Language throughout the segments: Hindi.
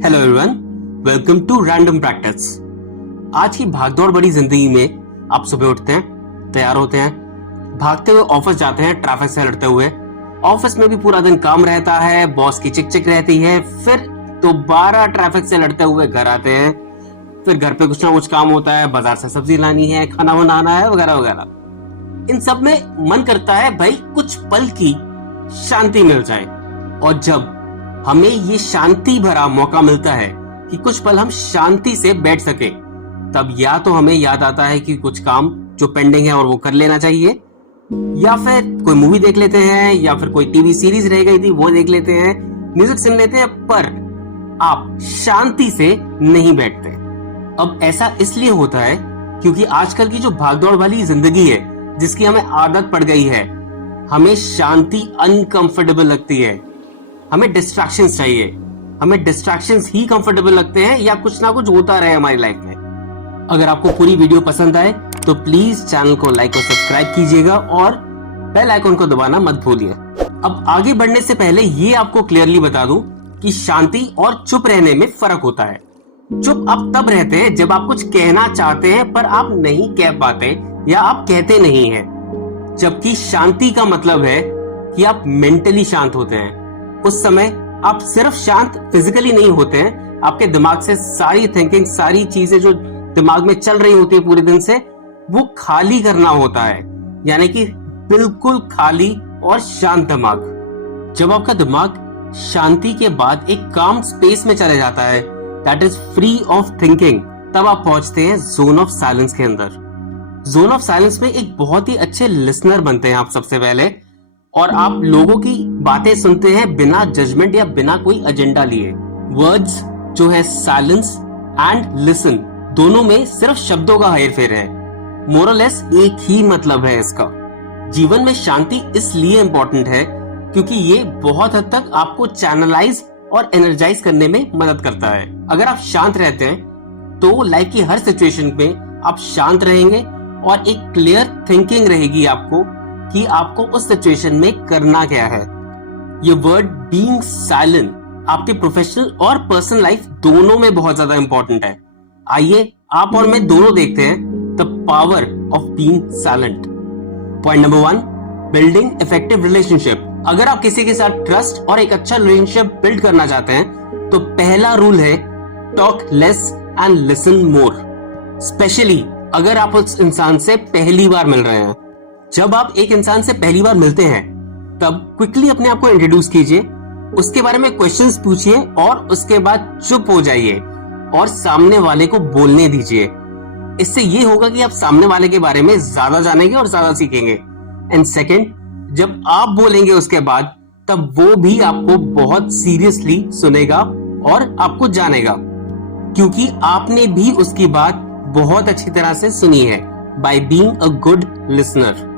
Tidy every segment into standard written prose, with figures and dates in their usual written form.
Hello everyone, welcome to random practice. आज की भागदौड़ बड़ी जिंदगी में आप सुबह उठते हैं, तैयार होते हैं, भागते हुए ऑफिस जाते हैं, ट्रैफिक से लड़ते हुए। ऑफिस में भी पूरा दिन काम रहता है, बॉस की चिक चिक रहती है, फिर दोबारा ट्रैफिक से लड़ते हुए घर आते हैं। फिर घर पे कुछ ना कुछ काम होता है, बाजार से सब्जी लानी है, खाना बनाना है, वगैरह वगैरह। इन सब में मन करता है भाई कुछ पल की शांति मिल जाए। और जब हमें ये शांति भरा मौका मिलता है कि कुछ पल हम शांति से बैठ सके, तब या तो हमें याद आता है कि कुछ काम जो पेंडिंग है और वो कर लेना चाहिए, या फिर कोई मूवी देख लेते हैं, या फिर कोई टीवी सीरीज रह गई थी वो देख लेते हैं, म्यूजिक सुन लेते हैं, पर आप शांति से नहीं बैठते। अब ऐसा इसलिए होता है क्योंकि आजकल की जो भागदौड़ वाली जिंदगी है, जिसकी हमें आदत पड़ गई है, हमें शांति अनकंफर्टेबल लगती है। हमें डिस्ट्रैक्शंस चाहिए, हमें डिस्ट्रैक्शंस ही कंफर्टेबल लगते हैं, या कुछ ना कुछ होता रहे हमारी लाइफ में। अगर आपको पूरी वीडियो पसंद आए तो प्लीज चैनल को लाइक और सब्सक्राइब कीजिएगा और बेल आइकन को दबाना मत भूलिए। अब आगे बढ़ने से पहले ये आपको क्लियरली बता दूं कि शांति और चुप रहने में फर्क होता है। चुप आप तब रहते हैं जब आप कुछ कहना चाहते हैं पर आप नहीं कह पाते या आप कहते नहीं हैं, जबकि शांति का मतलब है कि आप मेंटली शांत होते हैं। उस समय आप सिर्फ शांत फिजिकली नहीं होते हैं, आपके दिमाग से सारी थिंकिंग, सारी चीजें जो दिमाग में चल रही होती है पूरे दिन से, वो खाली करना होता है। यानी कि बिल्कुल खाली और शांत दिमाग। जब आपका दिमाग शांति के बाद एक काम स्पेस में चले जाता है, that is free of thinking, तब आप पहुंचते हैं जोन ऑफ साइलेंस के अंदर। जोन ऑफ साइलेंस में एक बहुत ही अच्छे लिसनर बनते हैं आप सबसे पहले, और आप लोगों की बातें सुनते हैं बिना जजमेंट या बिना कोई एजेंडा लिए। वर्ड्स जो है साइलेंस एंड लिसन, दोनों में सिर्फ शब्दों का हेरफेर है, मोरलेस एक ही मतलब है इसका। जीवन में शांति इसलिए इंपॉर्टेंट है क्योंकि ये बहुत हद तक आपको चैनलाइज और एनर्जाइज करने में मदद करता है। अगर आप शांत रहते हैं तो लाइफ की हर सिचुएशन में आप शांत रहेंगे और एक क्लियर थिंकिंग रहेगी आपको कि आपको उस सिचुएशन में करना क्या है। ये वर्ड बीइंग साइलेंट आपके प्रोफेशनल और पर्सनल लाइफ दोनों में बहुत ज्यादा इंपॉर्टेंट है। आइए आप और मैं दोनों देखते हैं the power of being silent. Point number 1, building effective relationship. अगर आप किसी के साथ ट्रस्ट और एक अच्छा रिलेशनशिप बिल्ड करना चाहते हैं तो पहला रूल है talk less and listen more. Specially अगर आप उस इंसान से पहली बार मिल रहे हैं। जब आप एक इंसान से पहली बार मिलते हैं तब क्विकली अपने आप को इंट्रोड्यूस कीजिए, उसके बारे में क्वेश्चंस पूछिए और उसके बाद चुप हो जाइए और सामने वाले को बोलने दीजिए। इससे ये होगा कि आप सामने वाले के बारे में ज्यादा जानेंगे और ज्यादा सीखेंगे। एंड सेकंड, जब आप बोलेंगे उसके बाद, तब वो भी आपको बहुत सीरियसली सुनेगा और आपको जानेगा, क्योंकि आपने भी उसकी बात बहुत अच्छी तरह से सुनी है, by being a good listener.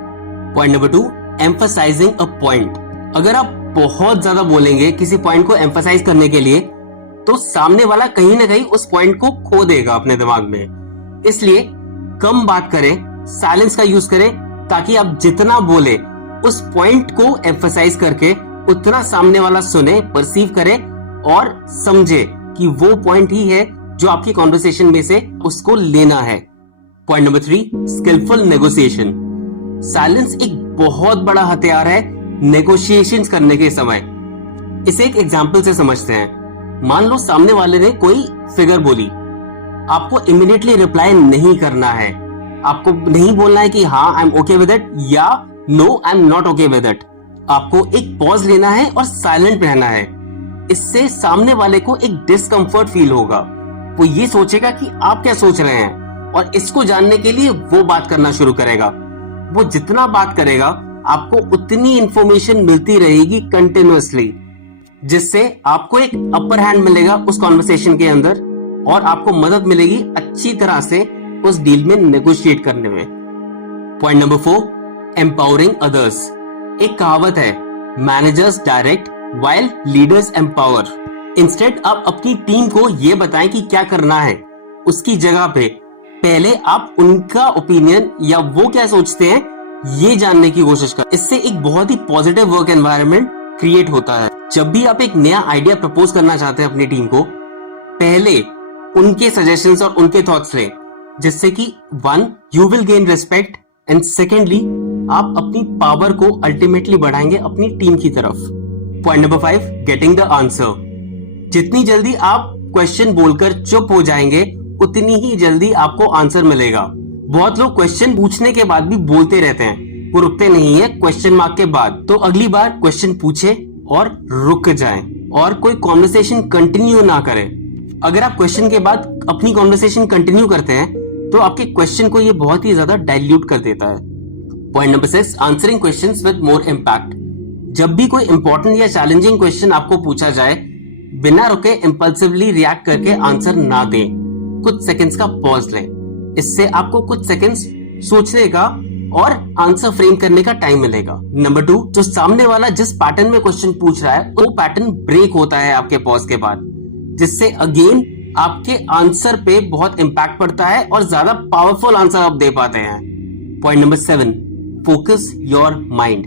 Point number 2, emphasising a point. अगर आप बहुत ज्यादा बोलेंगे किसी पॉइंट को एम्फसाइज करने के लिए, तो सामने वाला कहीं ना कहीं उस पॉइंट को खो देगा अपने दिमाग में। इसलिए कम बात करें, साइलेंस का यूज करें, ताकि आप जितना बोले उस पॉइंट को एम्फसाइज करके उतना सामने वाला सुने, परसीव करे और समझे कि वो पॉइंट ही है जो आपकी कॉन्वर्सेशन में से उसको लेना है। Point number 3, skilful negotiation. Silence एक बहुत बड़ा हथियार है नेगोशिएशंस करने के समय। इसे एक एग्जांपल से समझते हैं। मान लो सामने वाले ने कोई फिगर बोली, आपको इमीडिएटली रिप्लाई नहीं करना है। आपको नहीं बोलना है कि हाँ I am okay with it या no I am not okay with it. आपको एक पॉज लेना है और साइलेंट रहना है। इससे सामने वाले को एक डिस्कंफर्ट फील होगा, वो ये सोचेगा कि आप क्या सोच रहे हैं, और इसको जानने के लिए वो बात करना शुरू करेगा। वो जितना बात करेगा आपको उतनी इंफॉर्मेशन मिलती रहेगी कंटिन्यूअसली, जिससे आपको एक अपर हैंड मिलेगा उस कॉन्वर्सेशन के अंदर और आपको मदद मिलेगी अच्छी तरह से उस डील में नेगोशिएट करने में। Point number 4, empowering others. एक कहावत है, managers direct while leaders empower. Instead आप अपनी टीम को ये बताएं कि क्या करना है, उसकी जगह पे पहले आप उनका ओपिनियन या वो क्या सोचते हैं ये जानने की कोशिश कर। इससे एक बहुत ही पॉजिटिव वर्क एनवायरनमेंट क्रिएट होता है। जब भी आप एक नया आइडिया प्रपोज करना चाहते हैं अपनी टीम को, पहले उनके सजेशंस और उनके थॉट्स लें, जिससे कि 1 you will gain respect and secondly आप अपनी पावर को अल्टीमेटली बढ़ाएंगे अपनी टीम की तरफ। Point number 5, getting the answer. जितनी जल्दी आप क्वेश्चन बोलकर चुप हो जाएंगे उतनी ही जल्दी आपको आंसर मिलेगा। बहुत लोग क्वेश्चन पूछने के बाद भी बोलते रहते हैं, वो रुकते नहीं है क्वेश्चन मार्क के बाद। तो अगली बार क्वेश्चन पूछे और रुक जाएं और कोई कॉन्वर्सेशन कंटिन्यू ना करें। अगर आप क्वेश्चन के बाद अपनी कॉन्वर्सेशन कंटिन्यू करते हैं तो आपके क्वेश्चन को ये बहुत ही ज्यादा डाइल्यूट कर देता है। Point number 6, answering questions with more impact. जब भी कोई इंपॉर्टेंट या चैलेंजिंग क्वेश्चन आपको पूछा जाए, बिना रुके इंपल्सिवली रिएक्ट करके आंसर ना दें। कुछ सेकंड्स का पॉज लें, इससे आपको कुछ सेकंड्स सोचने का और आंसर फ्रेम करने का टाइम मिलेगा। नंबर 2, जो सामने वाला जिस पैटर्न में क्वेश्चन पूछ रहा है वो पैटर्न ब्रेक होता है आपके पॉज के बाद, जिससे अगेन आपके आंसर पे बहुत इंपैक्ट पड़ता है और ज्यादा पावरफुल आंसर आप दे पाते हैं। Point number 7, focus your mind.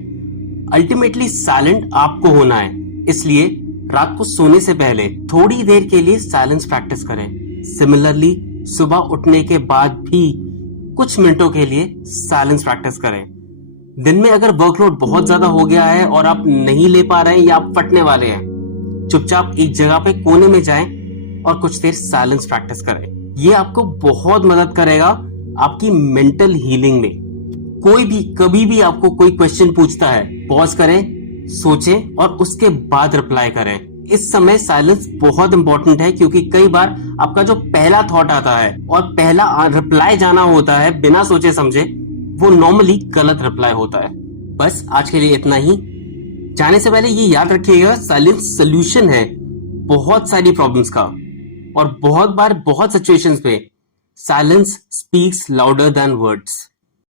Ultimately silent आपको होना है, इसलिए रात को सोने से पहले थोड़ी देर के लिए साइलेंस प्रैक्टिस करें। सिमिलरली सुबह उठने के बाद भी कुछ मिनटों के लिए साइलेंस प्रैक्टिस करें। दिन में अगर वर्कलोड बहुत ज्यादा हो गया है और आप नहीं ले पा रहे हैं या आप फटने वाले हैं, चुपचाप एक जगह पे कोने में जाएं और कुछ देर साइलेंस प्रैक्टिस करें। ये आपको बहुत मदद करेगा आपकी मेंटल हीलिंग में। कोई भी कभी भी आपको कोई क्वेश्चन पूछता है, पॉज करें, सोचें और उसके बाद रिप्लाई करें। इस समय साइलेंस बहुत इंपॉर्टेंट है, क्योंकि कई बार आपका जो पहला थॉट आता है और पहला रिप्लाई जाना होता है बिना सोचे समझे, वो नॉर्मली गलत रिप्लाई होता है। बस आज के लिए इतना ही। जाने से पहले ये याद रखिएगा, साइलेंस सोल्यूशन है बहुत सारी प्रॉब्लम्स का, और बहुत बार बहुत सिचुएशंस पे silence speaks louder than words.